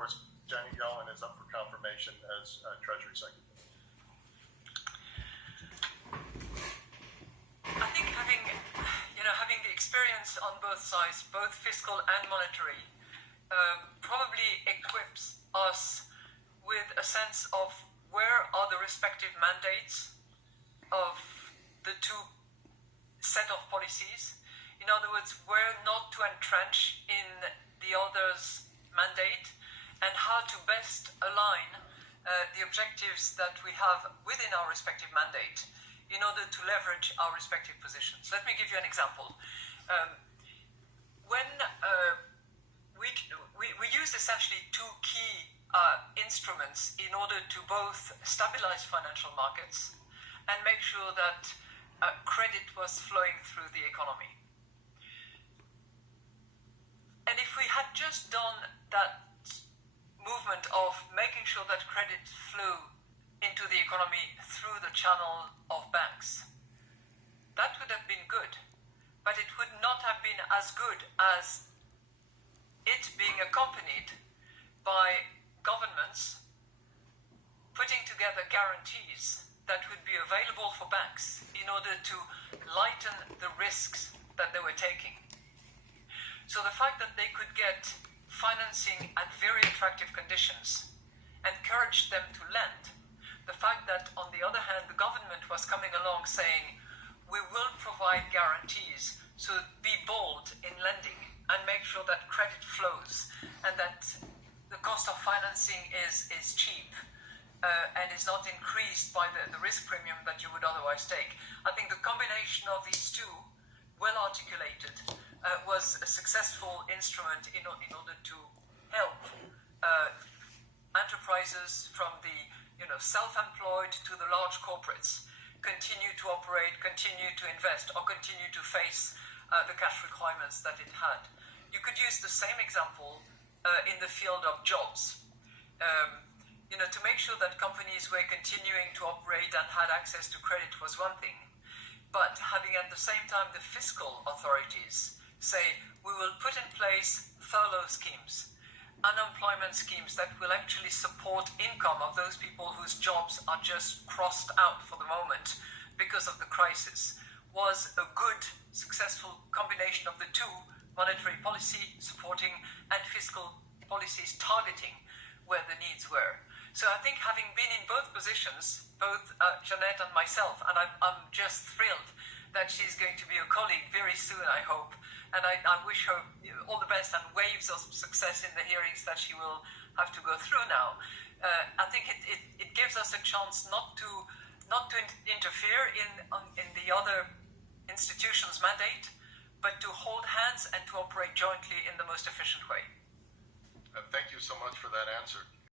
course, Janet Yellen is up for confirmation as Treasury Secretary. I think having the experience on both sides, both fiscal and monetary, probably equips us with a sense of where are the respective mandates of the two set of policies. In other words, where not to entrench in the other's mandate, and how to best align the objectives that we have within our respective mandate in order to leverage our respective positions. Let me give you an example. When we used essentially two key instruments in order to both stabilize financial markets and make sure that credit was flowing through the economy. And if we had just done that movement of making sure that credit flew into the economy through the channel of banks, that would have been good, but it would not have been as good as it being accompanied by governments putting together guarantees that would be available for banks in order to lighten the risks that they were taking. So the fact that they could get financing at very attractive conditions encouraged them to lend. The fact that, on the other hand, the government was coming along saying, we will provide guarantees, so be bold in lending and make sure that credit flows and that the cost of financing is cheap and is not increased by the risk premium that you would otherwise take. I think the combination of these two, well articulated, was a successful instrument in order to help enterprises from the self-employed to the large corporates continue to operate, continue to invest, or continue to face the cash requirements that it had. You could use the same example in the field of jobs. To make sure that companies were continuing to operate and had access to credit was one thing, but having at the same time the fiscal authorities say, we will put in place furlough schemes, unemployment schemes that will actually support income of those people whose jobs are just crossed out for the moment because of the crisis, was a good, successful combination of the two, monetary policy supporting and fiscal policies targeting where the needs were. So I think having been in both positions, both Janet and myself, and I'm just thrilled that she's going to be a colleague very soon, I hope, and I wish her all the best and waves of success in the hearings that she will have to go through now. I think it gives us a chance not to interfere in the other institution's mandate, but to hold hands and to operate jointly in the most efficient way. Thank you so much for that answer.